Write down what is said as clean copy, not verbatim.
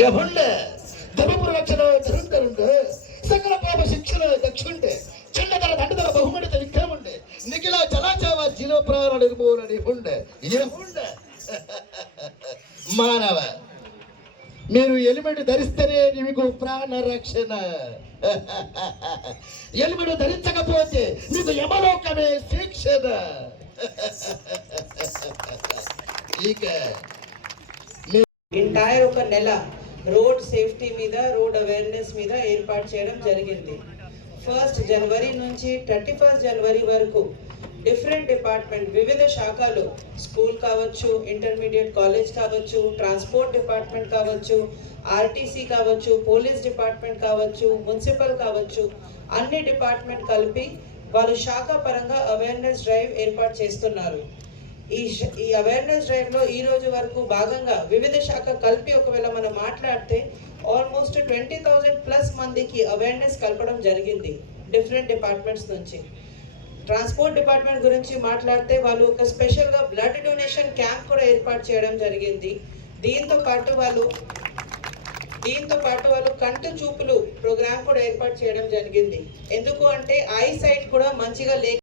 యహుండే ధర్మపుర రక్షణ జరుగుతారుండే సకల పాప శిక్షణ దక్షుండే చిన్నతన దండతల బహుమతి విక్రముండే నిఖిల చలాచావ జీలో ప్రాణ నిర్మూలన ఉండే యహుండే మానవ మీరు ఎలిమెంట్ ధరిస్తేనే మీకు ప్రాణ రక్షణ ఎలిమెంట్ ధరించకపోతే మీకు యమలోకమే శిక్షణ ఇక ఎంటైర్ ఒక నెల రోడ్ సేఫ్టీ మీద రోడ్ అవేర్నెస్ మీద ఏర్పాటు చేయడం జరిగింది. 1st జనవరి నుంచి 31st జనవరి వరకు డిఫరెంట్ డిపార్ట్మెంట్ వివిధ శాఖలు స్కూల్ కావచ్చు, ఇంటర్మీడియట్ కాలేజ్ కావచ్చు, ట్రాన్స్పోర్ట్ డిపార్ట్మెంట్ కావచ్చు, ఆర్టీసీ కావచ్చు, పోలీస్ డిపార్ట్మెంట్ కావచ్చు, మున్సిపల్ కావచ్చు, అన్ని డిపార్ట్మెంట్ కలిపి వాళ్ళు శాఖ పరంగా అవేర్నెస్ డ్రైవ్ ఏర్పాటు చేస్తున్నారు. ఈ అవేర్నెస్ డ్రైవ్ లో ఈ రోజు వరకు భాగంగా వివిధ శాఖ కలిపి ఒకవేళ మనం మాట్లాడితే ఆల్మోస్ట్ 20,000+ మందికి అవేర్నెస్ కలపడం జరిగింది డిఫరెంట్ డిపార్ట్మెంట్స్ నుంచి. ట్రాన్స్పోర్ట్ డిపార్ట్మెంట్ గురించి మాట్లాడితే వాళ్ళు ఒక స్పెషల్గా బ్లడ్ డొనేషన్ క్యాంప్ కూడా ఏర్పాటు చేయడం జరిగింది. దీంతో పాటు వాళ్ళు కంటి చూపులు ప్రోగ్రామ్ కూడా ఏర్పాటు చేయడం జరిగింది. ఎందుకు అంటే ఐ సైట్ కూడా మంచిగా